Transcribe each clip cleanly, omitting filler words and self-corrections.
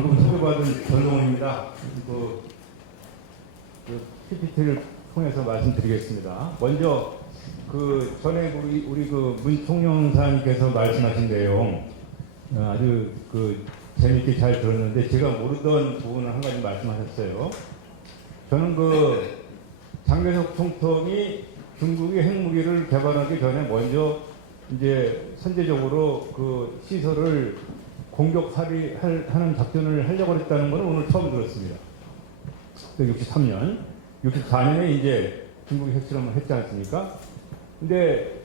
방금 소개받은 전동훈입니다. PPT를 통해서 말씀드리겠습니다. 먼저 전에 우리 문 총영사님께서 말씀하신 내용 아주 재밌게 잘 들었는데 제가 모르던 부분을 한 가지 말씀하셨어요. 저는 장개석 총통이 중국이 핵무기를 개발하기 전에 먼저 이제 선제적으로 시설을 공격하는 작전을 하려고 했다는 것은 오늘 처음 들었습니다. 63년, 64년에 이제 중국이 핵실험을 했지 않습니까? 근데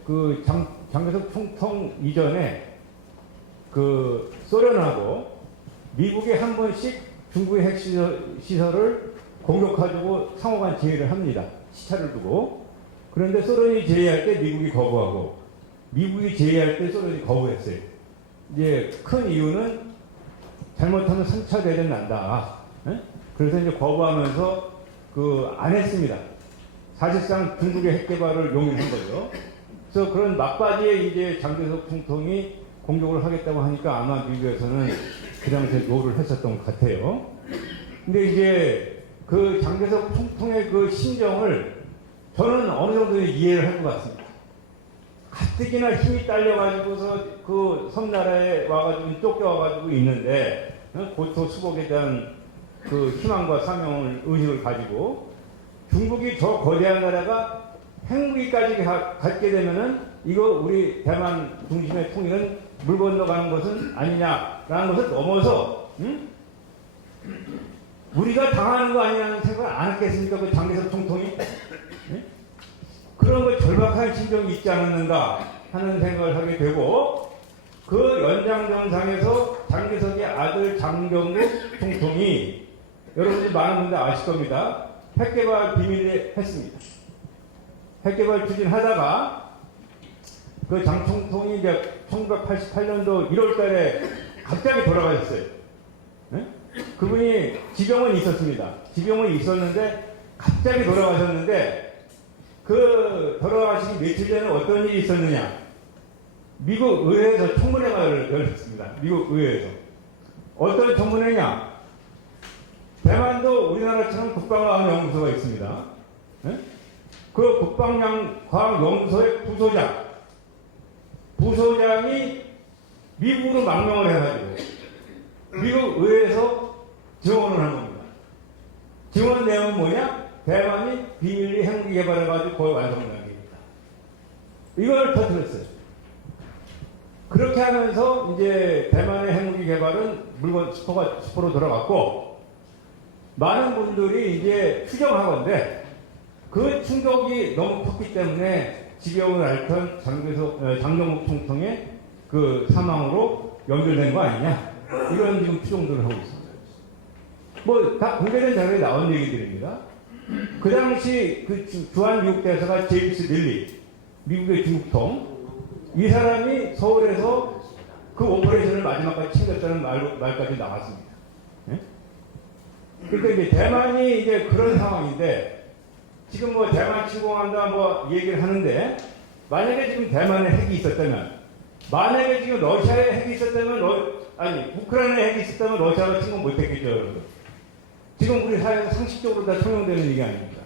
장개석 총통 이전에 소련하고 미국이 한 번씩 중국의 핵시설을 공격하려고 상호간 제의를 합니다. 시차를 두고. 그런데 소련이 제의할 때 미국이 거부하고 미국이 제의할 때 소련이 거부했어요. 이제 큰 이유는 잘못하면 3차 대전 난다. 그래서 이제 거부하면서 안 했습니다. 사실상 중국의 핵 개발을 용인한 거죠. 그래서 그런 막바지에 이제 장개석 총통이 공격을 하겠다고 하니까 아마 미국에서는 그 당시에 노를 했었던 것 같아요. 근데 이제 장개석 총통의 심정을 저는 어느 정도 이해를 할 것 같습니다. 가뜩이나 힘이 딸려가지고서 섬나라에 와가지고 쫓겨와가지고 있는데 고토 수복에 대한 희망과 사명을 의식을 가지고 중국이 저 거대한 나라가 핵무기까지 갖게 되면은 이거 우리 대만 중심의 통일은 물 건너가는 것은 아니냐라는 것을 넘어서 우리가 당하는 거 아니냐는 생각을 안 했겠습니까? 장개석 총통이 그런 절박한 심정이 있지 않았는가 하는 생각을 하게 되고 연장정상에서 장개석의 아들 장경국 총통이 여러분들 많은 분들 아실 겁니다. 핵개발 비밀리에 했습니다. 핵개발 추진하다가 장 총통이 이제 1988년도 1월 달에 갑자기 돌아가셨어요. 네? 그분이 지병은 있었습니다. 지병은 있었는데 갑자기 돌아가셨는데 돌아가시기 며칠 전에 어떤 일이 있었느냐. 미국 의회에서 청문회가 열렸습니다. 미국 의회에서. 어떤 청문회냐. 대만도 우리나라처럼 국방과학연구소가 있습니다. 네? 그 국방과학연구소의 부소장이 미국으로 망명을 해가지고 미국 의회에서 증언을 한 겁니다. 증언 내용은 뭐냐? 대만이 비밀리 핵무기 개발해가지고 거의 완성을 남깁니다. 이걸 터뜨렸어요. 그렇게 하면서 이제 대만의 핵무기 개발은 물건 수포로 돌아갔고 많은 분들이 이제 추정하건대 그 충격이 너무 컸기 때문에 지병을 앓던 장경국 총통의 사망으로 연결된 거 아니냐 이런 지금 추정들을 하고 있습니다. 다 공개된 자료에 나온 얘기들입니다. 그 당시 주한 미국 대사가 제임스 밀리 미국의 중국통 이 사람이 서울에서 오퍼레이션을 마지막까지 챙겼다는 말까지 나왔습니다. 네? 그러니까 이제 대만이 이제 그런 상황인데 지금 대만 침공한다 얘기를 하는데 만약에 지금 대만에 핵이 있었다면 만약에 지금 러시아에 핵이 있었다면 우크라이나에 핵이 있었다면 러시아가 침공 못했겠죠 여러분. 지금 우리 사회에서 상식적으로 다 통용되는 얘기 아닙니까?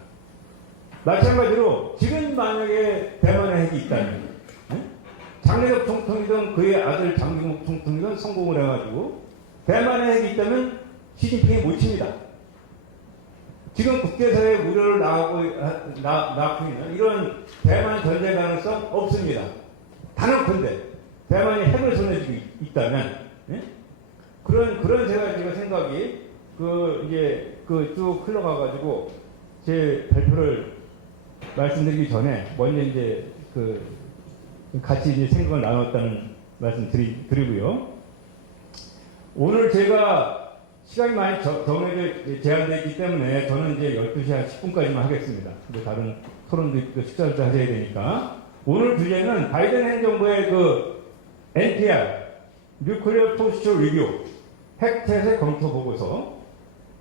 마찬가지로 지금 만약에 대만에 핵이 있다면 장개석 총통이든 그의 아들 장경국 총통이든 성공을 해가지고 대만에 핵이 있다면 시진핑이 못 칩니다. 지금 국제사회에 우려를 낳고 있는 이런 대만 전제 가능성 없습니다. 단언컨대 대만이 핵을 손에 쥐고 있다면 그런 제가 생각이 이제 쭉 흘러가가지고 제 발표를 말씀드리기 전에 먼저 이제 같이 이제 생각을 나눴다는 말씀 드리고요. 오늘 제가 시간이 많이 정해져 제한되어 있기 때문에 저는 이제 12시 한 10분까지만 하겠습니다. 근데 다른 토론도 있고 식사도 하셔야 되니까 오늘 주제는 바이든 행정부의 NPR Nuclear Posture Review 핵태세 검토 보고서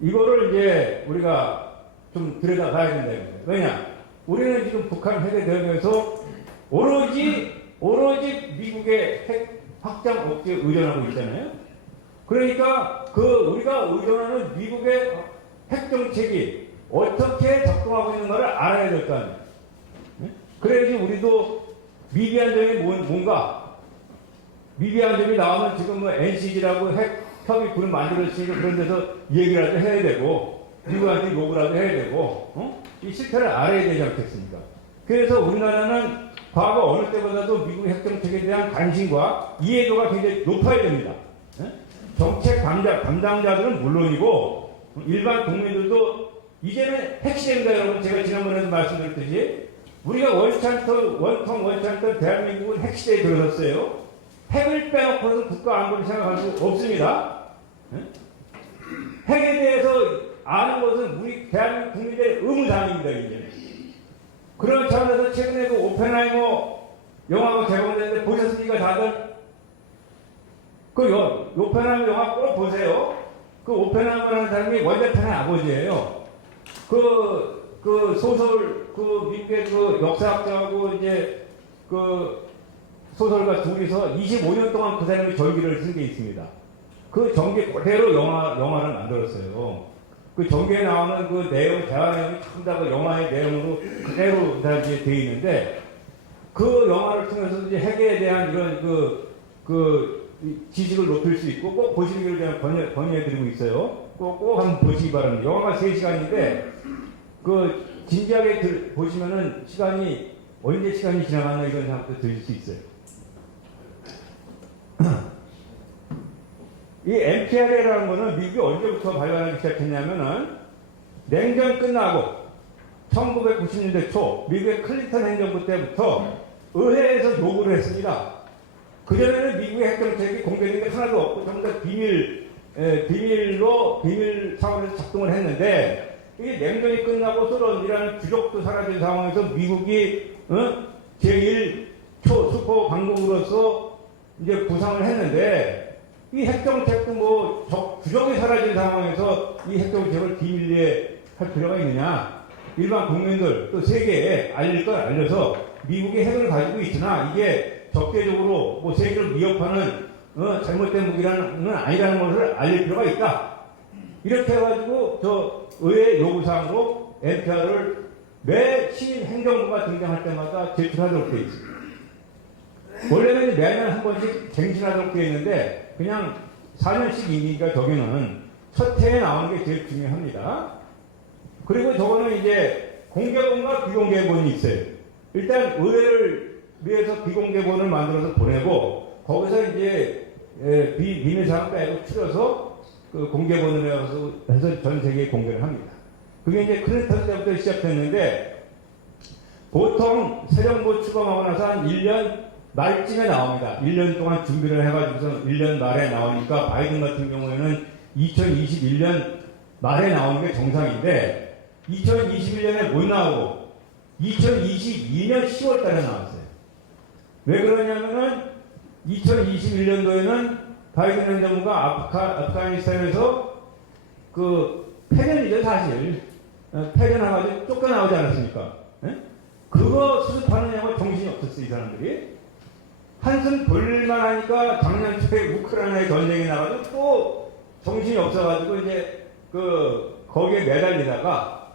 이거를 이제 우리가 좀 들여다봐야 된다는 거예요. 왜냐? 우리는 지금 북한 핵에 대응해서 오로지 미국의 핵 확장 억제에 의존하고 있잖아요. 그러니까 우리가 의존하는 미국의 핵 정책이 어떻게 작동하고 있는가를 알아야 될 거 아니에요. 그래야지 우리도 미비한 점이 뭔가, 미비한 점이 나오면 지금 뭐 NCG라고 핵 협의군을 만들었으니까 그런 데서 얘기라도 해야 되고, 미국한테 요구라도 해야 되고, 이 실태를 알아야 되지 않겠습니까? 그래서 우리나라는 과거 어느 때보다도 미국 핵정책에 대한 관심과 이해도가 굉장히 높아야 됩니다. 정책 담당자들은 물론이고 일반 국민들도 이제는 핵시대입니다. 여러분, 제가 지난번에도 말씀드렸듯이 우리가 원통 대한민국은 핵시대에 들어섰어요. 핵을 빼놓고는 국가 안보를 생각할 수 없습니다. 핵에 대해서 아는 것은 우리 대한민국 국민들의 의무사항입니다. 이제 그런 차원에서 최근에 그 오펜하이머 영화가 개봉됐는데 보셨습니까, 다들? 그 오펜하이머 영화 꼭 보세요. 그 오펜하이머라는 사람이 원자탄의 아버지예요. 그 소설, 미국의 그 역사학자하고 이제 그 소설가 둘이서 25년 동안 그 사람이 전기를 쓴 게 있습니다. 그 전기 그대로 영화를 만들었어요. 그 전기에 나오는 그 내용, 대화 내용이 전부 다 그 영화의 내용으로 그대로 다 이제 돼 있는데, 그 영화를 통해서 이제 핵에 대한 이런 그 지식을 높일 수 있고, 꼭 보시기를 제가 권유해드리고 있어요. 꼭 한번 보시기 바랍니다. 영화가 3시간인데, 그 진지하게 보시면은 언제 시간이 지나가나 이런 생각도 드실 수 있어요. 이 NPR이라는 거는 미국이 언제부터 발간하기 시작했냐면은 냉전 끝나고 1990년대 초 미국의 클린턴 행정부 때부터 의회에서 요구를 했습니다. 그전에는 미국의 핵정책이 공개된 게 하나도 없고 전부 다 비밀 차원에서 작동을 했는데, 이게 냉전이 끝나고 소련이라는 주적도 사라진 상황에서 미국이 제1 슈퍼 강국으로서 이제 부상을 했는데, 이 핵정책도 뭐 주적이 사라진 상황에서 이 핵정책을 비밀리에 할 필요가 있느냐? 일반 국민들 또 세계에 알릴 걸 알려서 미국이 핵을 가지고 있으나 이게 적대적으로 뭐 세계를 위협하는 잘못된 무기라는 건 아니라는 것을 알릴 필요가 있다. 이렇게 해가지고 저 의회 요구사항으로 NPR을 매 시민 행정부가 등장할 때마다 제출하도록 되어 있습니다. 원래는 매년 한 번씩 갱신하도록 되어 있는데 그냥 4년씩이니까 저기는 첫 해에 나오는 게 제일 중요합니다. 그리고 저거는 이제 공개본과 비공개본이 있어요. 일단 의회를 위해서 비공개본을 만들어서 보내고, 거기서 이제 비밀사항 빼고 추려서 그 공개본을 해서 전 세계에 공개를 합니다. 그게 이제 클린턴 때부터 시작됐는데, 보통 새 정부 출범하고 나서 한 1년 말쯤에 나옵니다. 1년 동안 준비를 해가지고서 1년 말에 나오니까, 바이든 같은 경우에는 2021년 말에 나오는 게 정상인데 2021년에 못 나오고 2022년 10월 달에 나왔어요. 왜 그러냐면은 2021년도에는 바이든 행정부가 아프가니스탄에서 그 패전이죠, 사실. 패전해가지고 쫓겨나오지 않았습니까? 예? 그거 수습하느냐고 정신이 없었어요, 이 사람들이. 한숨 돌릴만 하니까 작년 초에 우크라이나의 전쟁이 나가지고 또 정신이 없어가지고 이제 거기에 매달리다가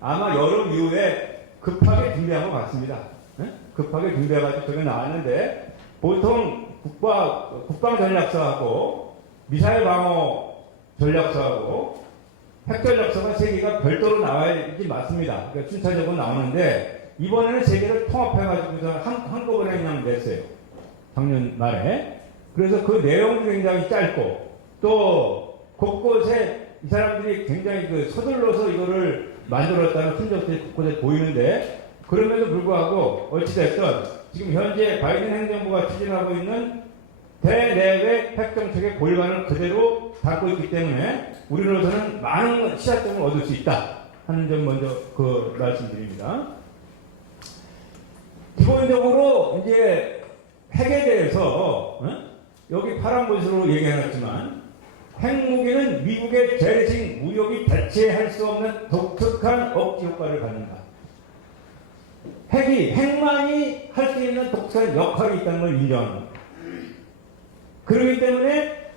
아마 여름 이후에 급하게 준비한 것 같습니다. 급하게 준비해가지고 저기 나왔는데, 보통 국방 전략서하고 미사일 방어 전략서하고 핵 전략서가 세 개가 별도로 나와야지 맞습니다. 그러니까 순차적으로 나오는데, 이번에는 세 개를 통합해가지고 한꺼번에 그냥 냈어요. 작년 말에. 그래서 그 내용도 굉장히 짧고, 또 곳곳에 이 사람들이 굉장히 서둘러서 이거를 만들었다는 흔적들이 곳곳에 보이는데, 그럼에도 불구하고 어찌됐든 지금 현재 바이든 행정부가 추진하고 있는 대내외 핵정책의 골반을 그대로 닫고 있기 때문에 우리로서는 많은 시작점을 얻을 수 있다 하는 점 먼저 말씀드립니다. 기본적으로 이제 핵에 대해서 여기 파란 것으로 얘기해놨지만, 핵무기는 미국의 재래식 무력이 대체할 수 없는 독특한 억지 효과를 갖는다. 핵만이 할 수 있는 독특한 역할이 있다는 걸 인정합니다. 그렇기 때문에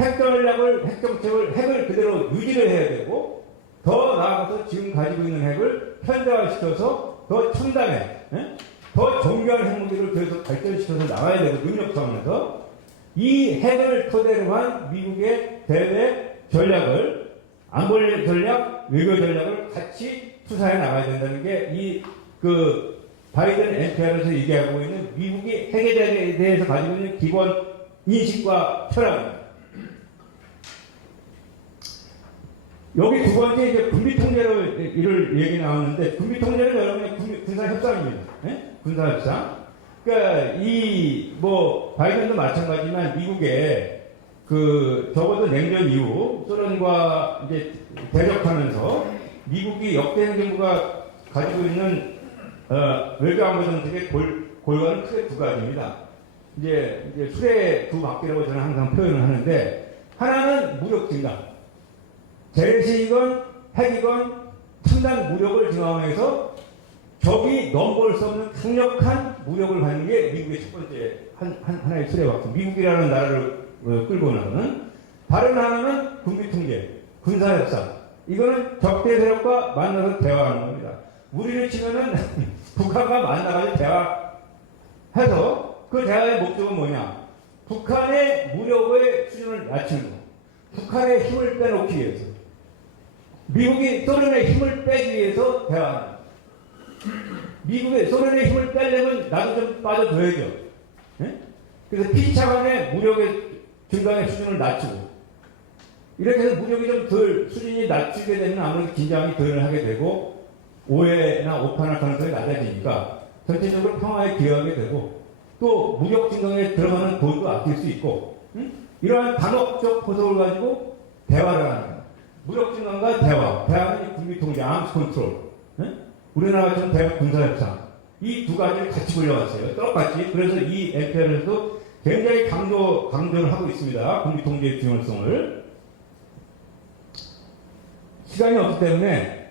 핵정책을, 핵을 그대로 유지를 해야 되고, 더 나아가서 지금 가지고 있는 핵을 현대화시켜서 더 첨단해, 더 정교한 핵무기를 계속 발전시켜서 나가야 되고, 능력 차원에서 이 핵을 토대로 한 미국의 대외 전략을, 안보 전략, 외교 전략을 같이 투사해 나가야 된다는 게 바이든 NPR에서 얘기하고 있는 미국이 핵에 대해서 가지고 있는 기본 인식과 철학입니다. 여기 두 번째 이제 군비통제로 이를 얘기 나오는데, 군비통제는 여러분의 군사협상입니다. 군사협상. 그러니까 바이든도 마찬가지지만 미국의 적어도 냉전 이후 소련과 이제 대적하면서 미국이 역대 행정부가 가지고 있는 외교안보 정책의 골과는 크게 두 가지입니다. 이제 수레 두 바퀴라고 저는 항상 표현을 하는데, 하나는 무력 증강. 재래식이건 핵이건 첨단 무력을 증강해서 적이 넘볼 수 없는 강력한 무력을 갖는 게 미국의 첫 번째 하나의 수레바퀴. 미국이라는 나라를 끌고 나가는. 다른 하나는 군비통제, 군사협상. 이거는 적대 세력과 만나서 대화하는 겁니다. 우리를 치면은 북한과 만나가지고 대화해서 그 대화의 목적은 뭐냐? 북한의 무력의 수준을 낮추는 거. 북한의 힘을 빼놓기 위해서. 미국이 소련의 힘을 빼기 위해서 대화하는 거. 미국의 소련의 힘을 빼려면 나도 좀 빠져줘야죠. 그래서 피차간의 무력의 증강의 수준을 낮추고, 이렇게 해서 무력이 좀 덜 수준이 낮추게 되면 아무래도 긴장이 덜 하게 되고 오해나 오판할 가능성이 낮아지니까 전체적으로 평화에 기여하게 되고, 또 무력 증강에 들어가는 돈도 아낄 수 있고, 이러한 단업적 포석을 가지고 대화를 하는 거예요. 무력 증강과 대화는 군비통제, 암스 컨트롤, 우리나라처럼 대북 군사협상, 이 두 가지를 같이 불려왔어요. 똑같이. 그래서 이 NPR에서도 굉장히 강조를 하고 있습니다. 군비통제의 중요성을. 시간이 없기 때문에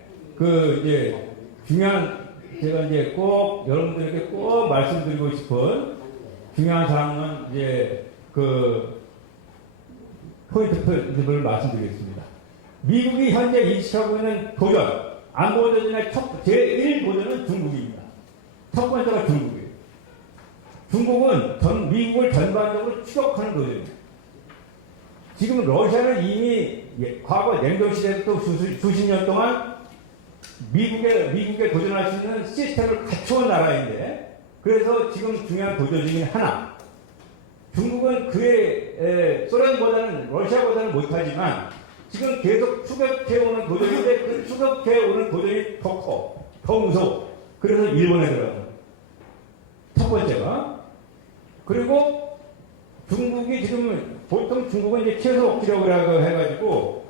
중요한, 제가 이제 꼭 여러분들에게 꼭 말씀드리고 싶은 중요한 사항은 포인트를 말씀드리겠습니다. 미국이 현재 인식하고 있는 도전, 안보 도전의 제1 도전은 중국입니다. 첫 번째가 중국이에요. 중국은 미국을 전반적으로 추격하는 도전입니다. 지금 러시아는 이미 과거 냉전 시대부터 수십 년 동안 미국에 도전할 수 있는 시스템을 갖춰온 나라인데, 그래서 지금 중요한 도전 중에 하나, 중국은 소련보다는, 러시아보다는 못하지만 지금 계속 추격해오는 도전인데, 그 추격해오는 도전이 더 커, 더 무서워. 그래서 일본에 들어가요. 첫 번째가. 그리고 중국이 지금, 보통 중국은 이제 최소 억지력이라고 해가지고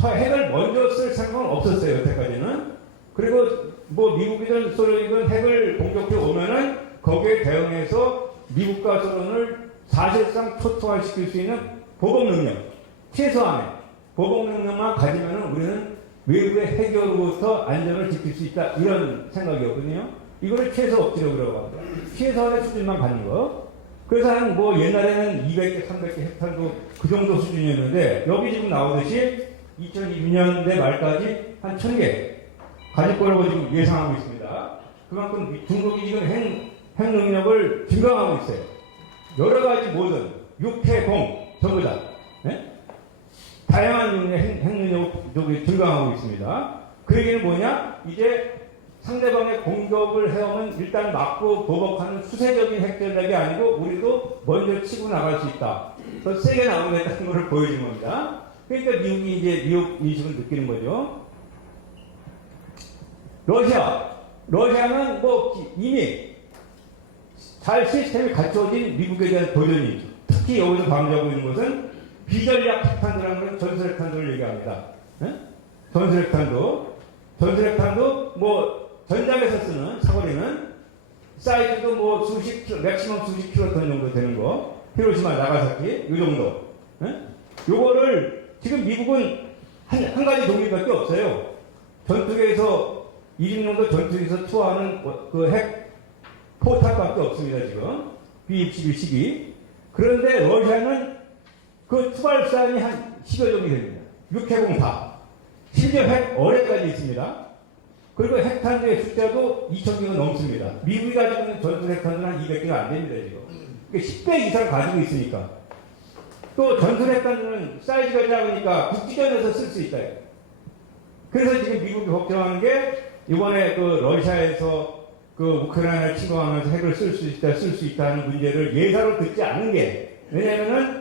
핵을 먼저 쓸 생각은 없었어요, 여태까지는. 그리고 미국이든 소련이든 핵을 공격해 오면은 거기에 대응해서 미국과 소련을 사실상 초토화시킬 수 있는 보복 능력, 최소한의 보복 능력만 가지면은 우리는 외부의 핵으로부터 안전을 지킬 수 있다, 이런 생각이었거든요. 이거를 최소 억지력이라고 합니다. 최소한의 수준만 갖는 거. 그래서 옛날에는 200개, 300개 핵탄도 그 정도 수준이었는데, 여기 지금 나오듯이 2002년대 말까지 한 1000개 가질 거라고 지금 예상하고 있습니다. 그만큼 중국이 지금 핵 능력을 증강하고 있어요. 여러 가지 모든 육해공 전부 다 다양한 종류의 핵 능력을 증강하고 있습니다. 그 얘기는 뭐냐? 이제 상대방의 공격을 해오면 일단 막고 보복하는 수세적인 핵 전략이 아니고 우리도 먼저 치고 나갈 수 있다. 더 세게 나오겠다는 것을 보여준 겁니다. 그러니까 미국이 이제 미국 인식을 느끼는 거죠. 러시아는 이미 잘 시스템이 갖춰진 미국에 대한 도전이죠. 특히 여기서 강조하고 있는 것은 비전략 핵탄두라는 걸 전술핵탄두를 얘기합니다. 전술핵탄두 전장에서 쓰는 사거리는 사이즈도 수십 킬로, 맥시멈 수십 킬로톤 정도 되는 거, 히로시마, 나가사키, 이 정도. 요거를 지금 미국은 한 가지 동력밖에 없어요. 전투기에서 20년도 전투기에서 투하하는 핵 포탑밖에 없습니다, 지금. B-21, 12. 그런데 러시아는 그 투발산이 한 10여 종이 됩니다. 육해공 다. 심지어 핵 어뢰까지 있습니다. 그리고 핵탄두의 숫자도 2,000개가 넘습니다. 미국이 가지고 있는 전술 핵탄두는 한 200개가 안 됩니다, 지금. 그러니까 10배 이상 가지고 있으니까. 또 전술 핵탄두는 사이즈가 작으니까 국지전에서 쓸 수 있다. 그래서 지금 미국이 걱정하는 게 이번에 그 러시아에서 그 우크라이나를 침공하면서 핵을 쓸 수 있다 하는 문제를 예사로 듣지 않은 게, 왜냐면은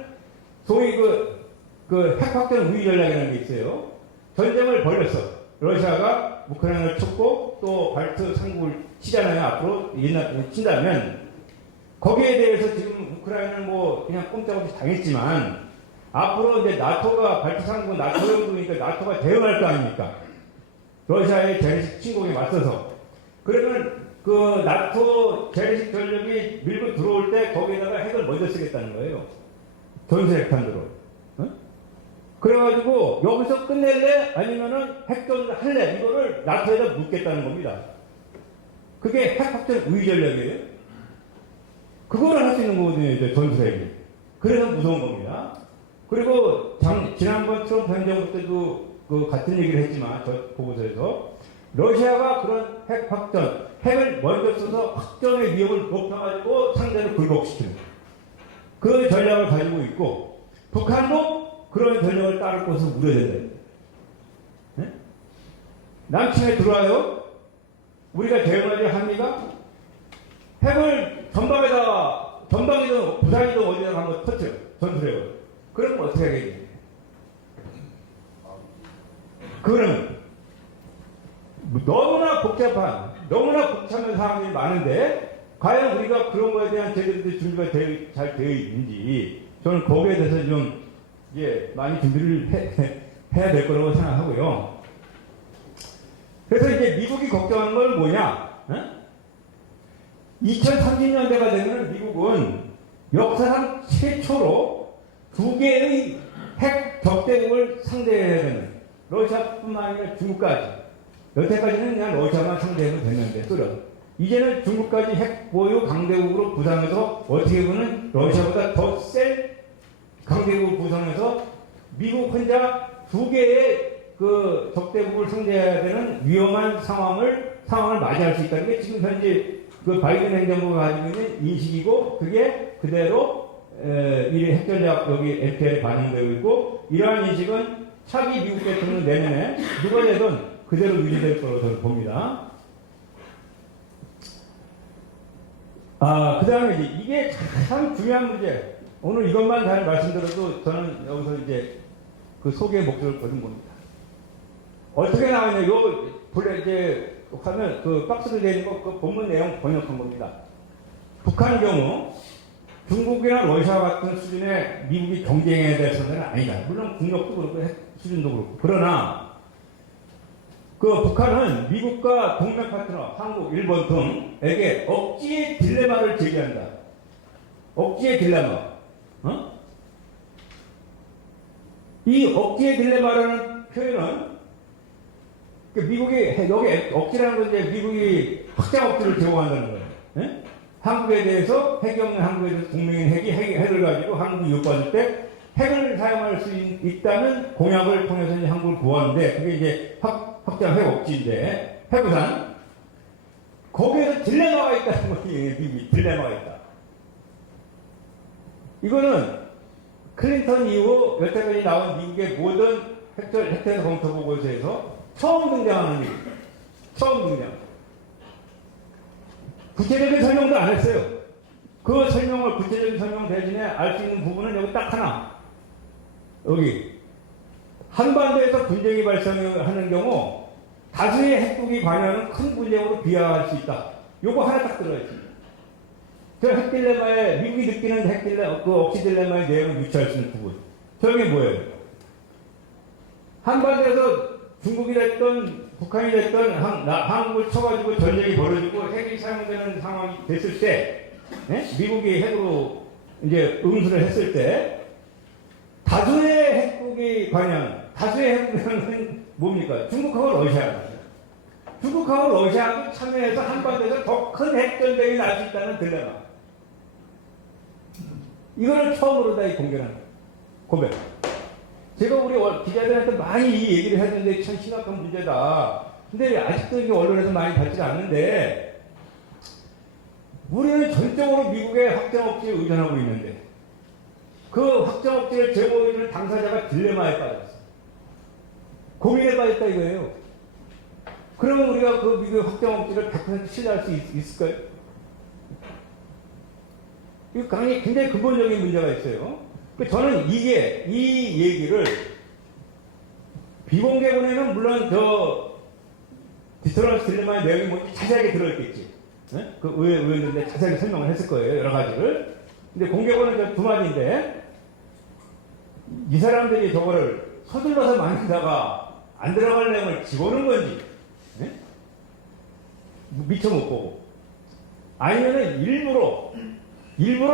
소위 그 핵확전 우위 전략이라는 게 있어요. 전쟁을 벌였어. 러시아가 우크라이나를 쳤고 또 발트 상국을 치잖아요. 앞으로 옛날 친다면 거기에 대해서 지금 우크라이나는 뭐 그냥 꼼짝없이 당했지만 앞으로 이제 나토가 발트 상국은 나토 정도니까 나토가 대응할 거 아닙니까? 러시아의 재래식 침공에 맞서서. 그러면 그 나토 재래식 전력이 밀고 들어올 때 거기에다가 핵을 먼저 쓰겠다는 거예요. 전술 핵탄두로. 그래가지고 여기서 끝낼래? 아니면은 핵전 할래? 이거를 나토에다 묻겠다는 겁니다. 그게 핵확전 우위 전략이에요. 그거를 할 수 있는 거거든요, 이제 전술핵이. 그래서 무서운 겁니다. 그리고 지난번 트럼프 행정부 때도 그 같은 얘기를 했지만, 저 보고서에서 러시아가 그런 핵 확전, 핵을 먼저 써서 확전의 위협을 높여가지고 상대를 굴복시키는 그 전략을 가지고 있고, 북한도 그런 전략을 따를 것을 우려된다. 네? 남침에 들어와요. 우리가 대응하지 합니까? 핵을 전방이든 부산이든 어디다 한번 터뜨려. 전술핵을. 그럼 어떻게 하겠니? 그거는 너무나 복잡한 상황이 많은데 과연 우리가 그런 거에 대한 제대로 준비가 잘 되어 있는지 저는 거기에 대해서 좀 많이 준비를 해야 될 거라고 생각하고요. 그래서 이제 미국이 걱정하는 건 뭐냐? 2030년대가 되면 미국은 역사상 최초로 두 개의 핵 적대국을 상대해야 되는, 러시아뿐만 아니라 중국까지. 여태까지는 그냥 러시아만 상대하면 됐는데, 소련. 이제는 중국까지 핵 보유 강대국으로 부상해서 어떻게 보면 러시아보다 더 센 강대국을 구성해서 미국 혼자 두 개의 그 적대국을 상대해야 되는 위험한 상황을 맞이할 수 있다는 게 지금 현재 그 바이든 행정부가 가지고 있는 인식이고, 그게 그대로 이 핵전략 여기 FTA에 반영되고 있고, 이러한 인식은 차기 미국 대통령 내년에 누가 되든 그대로 유지될 거라고 저는 봅니다. 그 다음에 이게 참 중요한 문제. 오늘 이것만 잘 말씀드려도 저는 여기서 이제 그 소개의 목적을 거둔 겁니다. 어떻게 나오냐, 이거 본래 이제 하면 그 박스로 되어 있는 거 그 본문 내용 번역한 겁니다. 북한 경우 중국이나 러시아 같은 수준의 미국이 경쟁해야 될 상대는 아니다. 물론 국력도 그렇고 수준도 그렇고. 그러나 그 북한은 미국과 동맹 파트너 한국, 일본 등에게 억지의 딜레마를 제기한다. 억지의 딜레마. 이 억지의 딜레마라는 표현은 미국이 여기 억지라는 건 이제 미국이 확장 억지를 제공한다는 거예요. 예? 한국에 대해서 핵이 없는 한국에 대해서 동맹인 핵을 가지고 한국이 요구받을 때 핵을 사용할 수 있다는 공약을 통해서 이제 한국을 구하는데, 그게 이제 확장 핵 억지인데, 핵우산 거기에서 딜레마가 있다는 거예요. 미국이 딜레마가 있다. 이거는 클린턴 이후 여태까지 나온 미국의 모든 핵태세 검토 보고서에서 처음 등장하는 얘기. 처음 등장. 구체적인 설명도 안 했어요. 그 설명을, 구체적인 설명 대신에 알 수 있는 부분은 여기 딱 하나. 여기. 한반도에서 분쟁이 발생하는 경우 다수의 핵국이 관여하는 큰 분쟁으로 비화할 수 있다. 요거 하나 딱 들어가 있습니다. 저 핵 딜레마에, 미국이 느끼는 핵 딜레마, 그 억지 딜레마의 내용을 유추할 수 있는 부분. 저게 뭐예요? 한반도에서 중국이 됐든 북한이 됐든 한국을 쳐가지고 전쟁이 벌어지고 핵이 사용되는 상황이 됐을 때, 미국이 핵으로 이제 응수를 했을 때, 다수의 핵국이 관여하는, 다수의 핵국은 뭡니까? 중국하고 러시아. 중국하고 러시아도 참여해서 한반도에서 더 큰 핵전쟁이 날 수 있다는 딜레마. 이거를 처음으로 다 공개하는 거예요. 고백. 제가 우리 기자들한테 많이 이 얘기를 했는데 참 심각한 문제다. 근데 아직도 이게 언론에서 많이 받지 않는데 우리는 전적으로 미국의 확정억지에 의존하고 있는데 그 확정억지를 제공해주는 당사자가 딜레마에 빠졌어. 고민에 빠졌다 이거예요. 그러면 우리가 그 미국의 확정억지를 100% 신뢰할 수 있을까요? 이거 굉장히 근본적인 문제가 있어요. 저는 이 얘기를 비공개본에는 물론 디스터런스 딜레마의 내용이 뭔지 자세하게 들어있겠지. 네? 그 의원들한테 자세하게 설명을 했을 거예요. 여러 가지를. 근데 공개본은 두 마디인데 이 사람들이 저거를 서둘러서 만들다가 안 들어갈 내용을 집어넣은 건지 네? 미처 못 보고 아니면은 일부러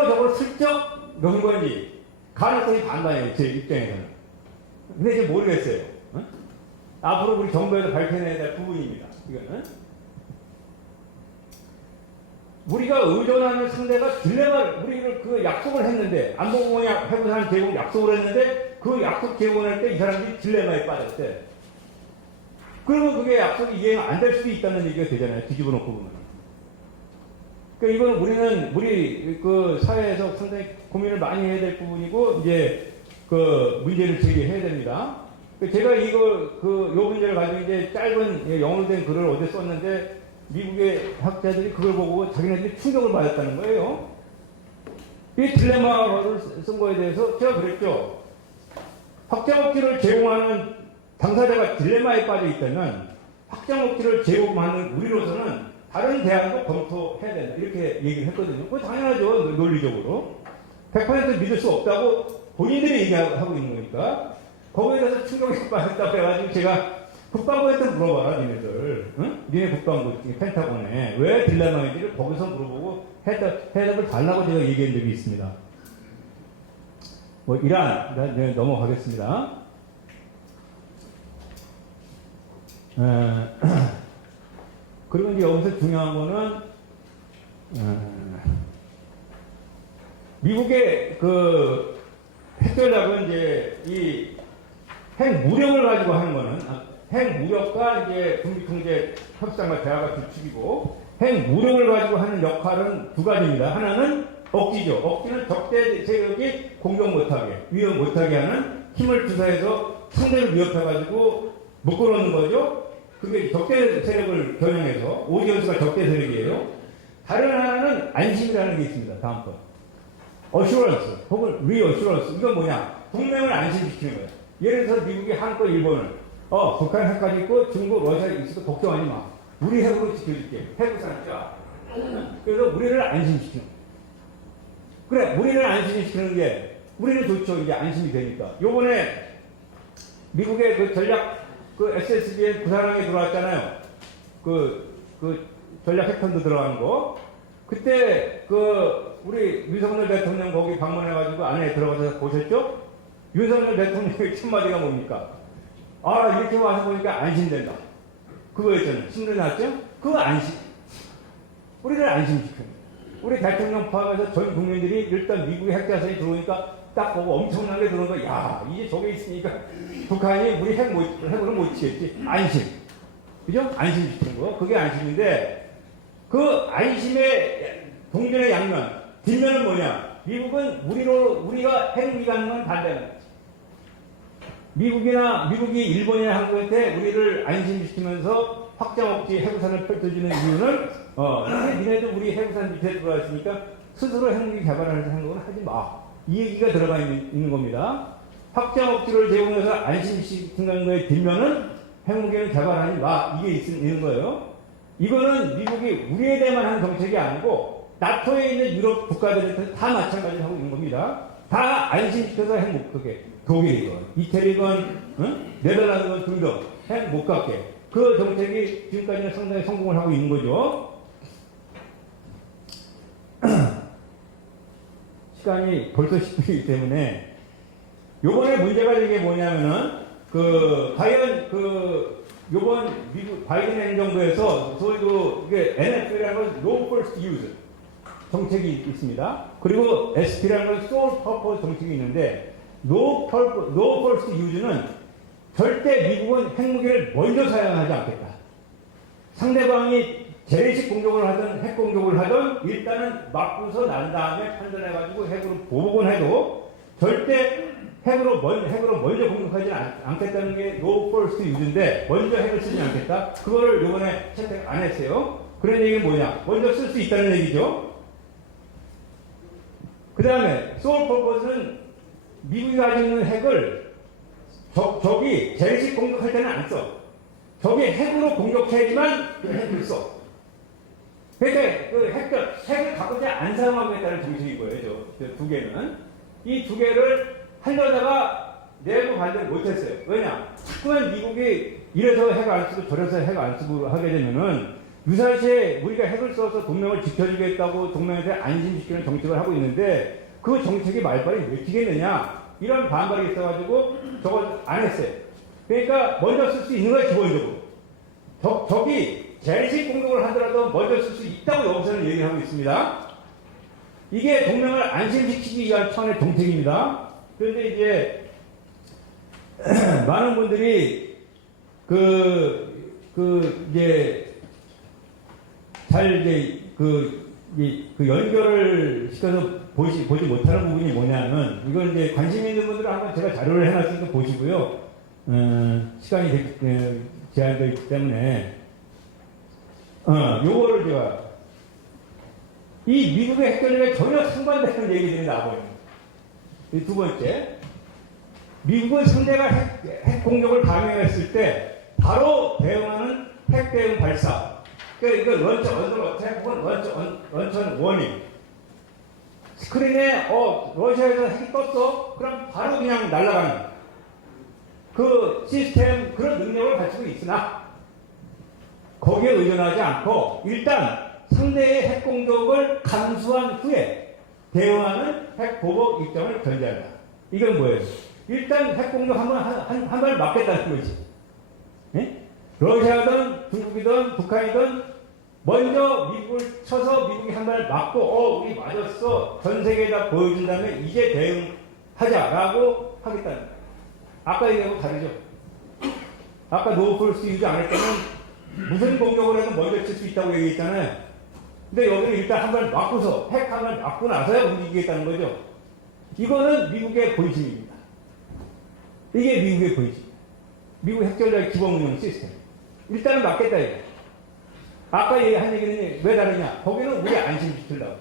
저걸 슬쩍 넣은 건지 가능성이 반반이에요. 제 입장에서는. 근데 이제 모르겠어요. 어? 앞으로 우리 정부에서 밝혀내야 될 부분입니다. 이거는. 우리가 의존하는 상대가 딜레마를, 우리를 그 약속을 했는데, 안보공약 해부산 제공 약속을 했는데, 그 약속 제공할 때 이 사람들이 딜레마에 빠졌대. 그러면 그게 약속이 이행 안 될 수도 있다는 얘기가 되잖아요. 뒤집어 놓고 보면. 그러니까 이거는 우리 그 사회에서 상당히 고민을 많이 해야 될 부분이고, 이제 그 문제를 제기해야 됩니다. 제가 요 문제를 가지고 이제 짧은 영어로 된 글을 어제 썼는데, 미국의 학자들이 그걸 보고 자기네들이 충격을 받았다는 거예요. 이 딜레마를 쓴 거에 대해서 제가 그랬죠. 확장업체를 제공하는 당사자가 딜레마에 빠져 있다면 확장업체를 제공하는 우리로서는 다른 대안도 검토해야 된다. 이렇게 얘기를 했거든요. 그거 당연하죠. 논리적으로. 100% 믿을 수 없다고 본인들이 얘기하고 있는 거니까. 거기에 대해서 충격에 빠졌다고 해가지고 제가 국방부한테 물어봐라, 니네들. 응? 니네 국방부, 펜타곤에. 왜 딜레마인지를 거기서 물어보고 해답을 달라고 제가 얘기한 적이 있습니다. 이란, 넘어가겠습니다. 그리고 이제 여기서 중요한 거는, 미국의 그 핵전략은 이제 이 핵무력을 가지고 하는 거는, 핵무력과 이제 군비통제 협상과 대화가 두 축이고, 핵무력을 가지고 하는 역할은 두 가지입니다. 하나는 억지죠. 억지는 적대 세력이 공격 못하게, 위협 못하게 하는 힘을 투사해서 상대를 위협해가지고 묶어놓는 거죠. 그게 적대 세력을 겨냥해서, 오디언스가 적대 세력이에요. 다른 하나는 안심이라는 게 있습니다. 다음 번. 어슈런스, 혹은 리어슈런스. 이건 뭐냐? 동맹을 안심시키는 거예요. 예를 들어서 미국이 한국, 일본을 북한 핵까지 있고 중국, 러시아 있어도 걱정하지 마. 우리 핵으로 지켜줄게. 핵을 쌓자. 그래서 우리를 안심시키는 거예요. 그래, 우리를 안심시키는 게 우리는 좋죠. 이제 안심이 되니까. 요번에 미국의 그 전략 SSB에 부산항에 들어왔잖아요. 그 전략 핵탄두 들어간 거. 그때 우리 윤석열 대통령 거기 방문해가지고 안에 들어가서 보셨죠? 윤석열 대통령의 첫 마디가 뭡니까? 이렇게 와서 보니까 안심된다. 그거였잖아요. 신문 났죠? 그거 안심. 우리를 안심시켜요. 우리 대통령 포함해서 전 국민들이 일단 미국의 핵자산이 들어오니까 딱 보고 엄청나게 들어오는 거, 야, 이제 저게 있으니까 북한이 우리 핵으로 못 치겠지. 안심. 그죠? 안심시키는 거. 그게 안심인데, 그 안심의 동전의 양면, 뒷면은 뭐냐? 미국은 우리가 핵무기 가는 건 반대하는 거지. 미국이 일본이나 한국한테 우리를 안심시키면서 확장억지 해구산을 펼쳐주는 이유는, 니네도 우리 해구산 밑에 들어와 있으니까 스스로 핵무기 개발하는 생각은 하지 마. 이 얘기가 들어가 있는 겁니다. 확장억지를 제공해서 안심시키는 거의 뒷면은 핵무기를 개발하지 마. 이게 있는 거예요. 이거는 미국이 우리에 대해만 하는 정책이 아니고 나토에 있는 유럽 국가들한테 다 마찬가지로 하고 있는 겁니다. 다 안심시켜서 핵 못 가게. 독일이건, 이태리건, 네덜란드건 등등 핵 못 갖게. 그 정책이 지금까지는 상당히 성공을 하고 있는 거죠. 시간이 벌써 10분이기 때문에 요번에 문제가 된 게 뭐냐면은 과연 요번 미국 바이든 행정부에서 소위 이게 NF라는 건 No First Use 정책이 있습니다. 그리고 SP라는 건 Sole Purpose 정책이 있는데 노 펄스 유즈는 절대 미국은 핵무기를 먼저 사용하지 않겠다. 상대방이 재래식 공격을 하든 핵 공격을 하든 일단은 맞고서 난 다음에 판단해가지고 핵으로 보복은 해도 절대 핵으로 먼저 공격하지 않겠다는 게 노 펄스 유즈인데 먼저 핵을 쓰지 않겠다. 그거를 이번에 채택 안 했어요. 그런 얘기는 뭐냐? 먼저 쓸 수 있다는 얘기죠. 그 다음에 소울 퍼포스는 미국이 가지고 있는 핵을 적이 재래식 공격할 때는 안 써. 적이 핵으로 공격해야지만 그 핵을 써. 그러니까 그 핵을 갖고 이제 안 사용하겠다는 정책인 거예요. 두 개는. 이 두 개를 하려다가 내부 반대를 못했어요. 왜냐? 자꾸만 미국이 이래서 핵 안 쓰고 저래서 핵 안 쓰고 하게 되면은 유사시에 우리가 핵을 써서 동맹을 지켜주겠다고 동맹에 대해 안심시키는 정책을 하고 있는데 그 정책이 말빨이 왜 튀겠느냐? 이런 반발이 있어가지고 저걸 안 했어요. 그러니까 먼저 쓸 수 있는 거예요, 기본적으로. 적이 재래식 공격을 하더라도 먼저 쓸 수 있다고 여기서는 얘기하고 있습니다. 이게 동맹을 안심시키기 위한 차원의 정책입니다. 그런데 이제 많은 분들이 이제 잘 이제 그 연결을 시켜서 보지 못하는 부분이 뭐냐면 이건 이제 관심 있는 분들은 한번 제가 자료를 해놨으니까 보시고요. 시간이 제한되어 있기 때문에 요거를 제가 이 미국의 핵전력에 전혀 상반되는 얘기들이 나와요. 두 번째, 미국은 상대가 핵 공격을 감행했을 때 바로 대응하는 핵 대응 발사. 그러니까 이거 런처 언더 어택 혹은 런처 워닝. 스크린에 러시아에서 핵이 떴어? 그럼 바로 그냥 날아가는 그 시스템, 그런 능력을 가지고 있으나 거기에 의존하지 않고 일단 상대의 핵 공격을 감수한 후에 대응하는 핵 보복 입장을 견제한다. 이건 뭐예요? 일단 핵 공격 한 발 맞겠다는 거지. 예? 러시아든 중국이든 북한이든 먼저 미국을 쳐서 미국이 한 발 맞고 우리 맞았어. 전 세계에다 보여준 다음에 이제 대응하자라고 하겠다는 거예요. 아까 얘기하고 다르죠? 아까 노폴스 유지 안 했다면 무슨 공격을 해도 먼저 칠 수 있다고 얘기했잖아요. 근데 여기는 일단 한 발 맞고서 핵 한 발 맞고 나서야 움직이겠다는 거죠. 이거는 미국의 본심입니다. 이게 미국의 본심. 미국 핵전략의 기본 운영 시스템. 일단은 맞겠다 이거. 아까 한 얘기는 왜 다르냐? 거기는 우리 안심시키려고.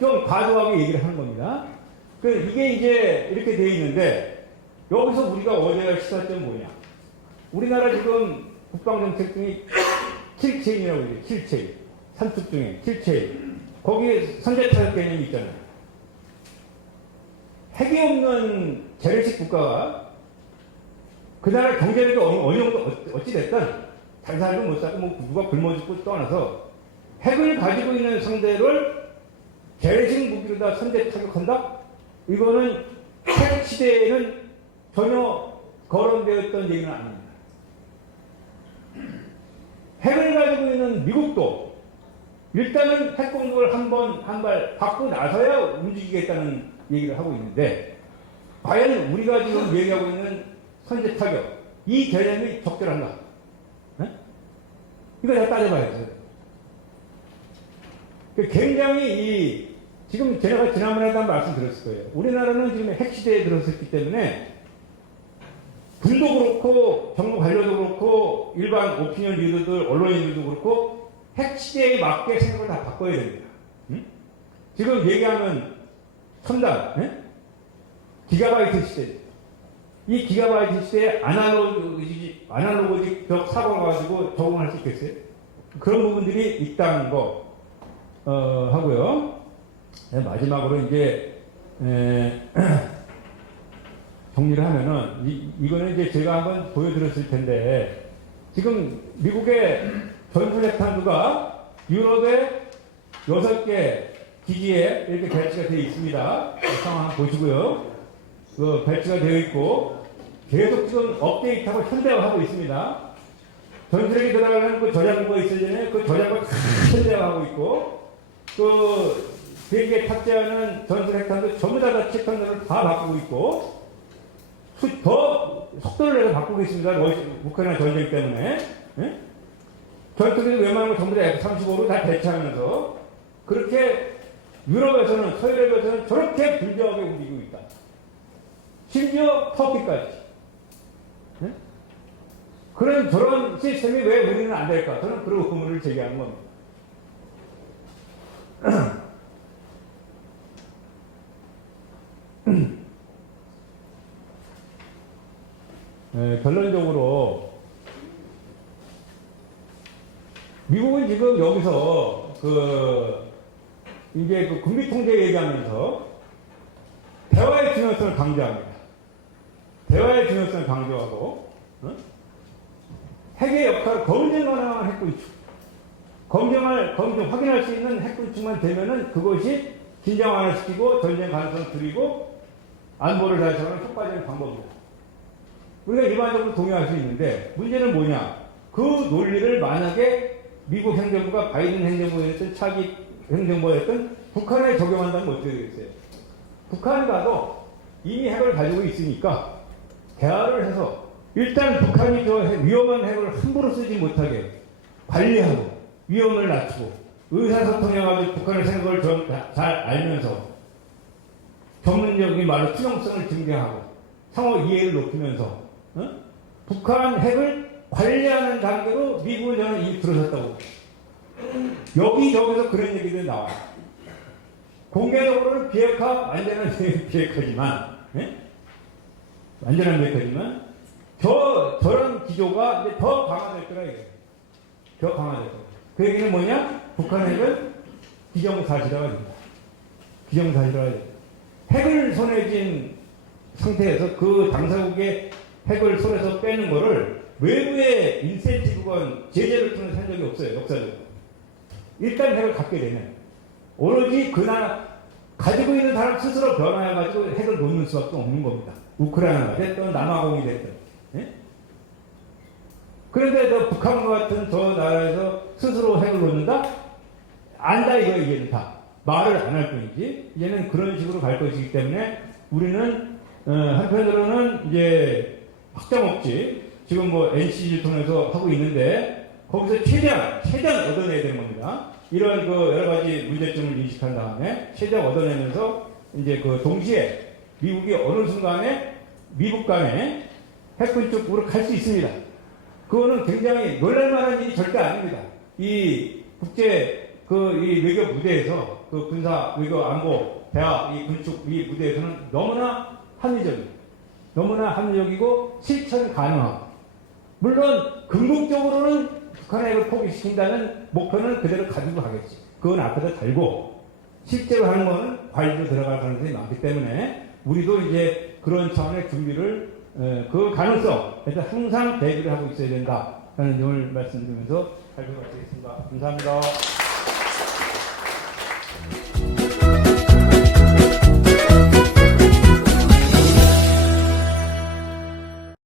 좀 과도하게 얘기를 하는 겁니다. 이게 이제 이렇게 되어 있는데 여기서 우리가 어제가 시사점 뭐냐? 우리나라 지금 국방정책 중에 7체인이라고 그래요. 7체인. 3축 중에 7체인. 거기에 선제타격 개념이 있잖아요. 핵이 없는 재래식 국가가 그 나라 경제력이 어느 정도 어찌됐든 잘 살고 못 살고 누가 굶어 죽고 떠나서 핵을 가지고 있는 상대를 재래식 무기로 다 선제 타격한다? 이거는 핵 시대에는 전혀 거론되었던 얘기는 아닙니다. 핵을 가지고 있는 미국도 일단은 핵 공격을 한 발 받고 나서야 움직이겠다는 얘기를 하고 있는데 과연 우리가 지금 얘기하고 있는 선제 타격 이 개념이 적절한가? 네? 이거 다 따져봐야죠. 굉장히 지금 제가 지난번에도 한 말씀 드렸을 거예요. 우리나라는 지금 핵 시대에 들어섰기 때문에 군도 그렇고 정부 관료도 그렇고 일반 오피니언 리더들 언론인들도 그렇고 핵 시대에 맞게 생각을 다 바꿔야 됩니다. 응? 지금 얘기하는 첨단 기가바이트 시대, 이 기가바이트 시대에 아날로그적 사고를 가지고 적응할 수 있겠어요? 그런 부분들이 있다는 거 하고요. 마지막으로 이제 정리를 하면은 이거는 이제 제가 한번 보여드렸을 텐데 지금 미국의 전술핵탄두가 유럽의 6개 기지에 이렇게 배치가 되어 있습니다. 상황 한번 보시고요. 그 배치가 되어 있고 계속 지금 업데이트하고 현대화하고 있습니다. 전술핵이 들어가는 그 저장고가 있어야 되잖아요. 그 저장고 다 현대화하고 있고 그 비행기에 탑재하는 전술 핵탄도 전부 다 핵탄두를 다 바꾸고 있고, 더 속도를 내서 바꾸고 있습니다. 우크라이나 전쟁 때문에. 예? 전투기도 웬만한 거 전부 다 F-35로 다 대체하면서, 그렇게 유럽에서는, 서유럽에서는 저렇게 불교하게 움직이고 있다. 심지어 터키까지. 예? 저런 시스템이 왜 우리는 안 될까? 저는 그런 의문을 제기하는 겁니다. 결론적으로 미국은 지금 여기서 이제 군비 통제 얘기하면서 대화의 중요성을 강조합니다. 대화의 중요성을 강조하고, 핵의 역할, 검증 가능한 핵군축, 검증 확인할 수 있는 핵군축만 되면은 그것이 긴장 완화시키고 전쟁 가능성을 줄이고 안보를 달성하는 효과적인 방법입니다. 우리가 일반적으로 동의할 수 있는데, 문제는 뭐냐? 그 논리를 만약에 미국 행정부가 바이든 행정부였든 차기 행정부였든 북한에 적용한다면 어떻게 되겠어요? 북한이 가도 이미 핵을 가지고 있으니까 대화를 해서 일단 북한이 저 위험한 핵을 함부로 쓰지 못하게 관리하고 위험을 낮추고 의사소통해가지고 북한의 생각을 잘 알면서 전문적인 말로 투명성을 증대하고 상호 이해를 높이면서 북한 핵을 관리하는 단계로 미국은 저는 이미 들어섰다고. 여기저기서 그런 얘기들이 나와요. 공개적으로는 비핵화, 완전한 비핵화지만, 완전한 비핵화지만, 저런 기조가 이제 더 강화될 거라 이거예요. 더 강화될 거예요. 그 얘기는 뭐냐? 북한 핵은 기정사실화가 된다. 기정사실화가 된다. 핵을 손에 쥔 상태에서 그 당사국의 핵을 손에서 빼는 거를 외부의 인센티브건 제재를 통해서 한 적이 없어요. 역사적으로. 일단 핵을 갖게 되면 오로지 그 나라 가지고 있는 사람 스스로 변화해가지고 핵을 놓는 수밖에 없는 겁니다. 우크라이나가 됐든 남아공이 됐든. 예? 그런데 저 북한과 같은 저 나라에서 스스로 핵을 놓는다? 안다 이거 이제는 다. 말을 안 할 뿐이지. 이제는 그런 식으로 갈 것이기 때문에 우리는 한편으로는 이제 확장 없지. 지금 뭐 NC를 통해서 하고 있는데 거기서 최대한 얻어내야 되는 겁니다. 이런 여러 가지 문제점을 인식한 다음에 최대한 얻어내면서 이제 동시에 미국이 어느 순간에 미국 간에 핵군축으로 갈 수 있습니다. 그거는 굉장히 놀랄만한 일이 절대 아닙니다. 이 국제 이 외교 무대에서 군사 외교 안보 대화 이 군축 이 무대에서는 너무나 합리적이고 실천 가능하고, 물론 궁극적으로는 북한의 핵을 포기시킨다는 목표는 그대로 가지고 가겠지. 그건 앞에다 달고 실제로 하는 거는 과일로 들어갈 가능성이 많기 때문에 우리도 이제 그런 차원의 준비를 그 가능성에서 항상 대비를 하고 있어야 된다라는 점을 말씀드리면서 발표 마치겠습니다. 감사합니다.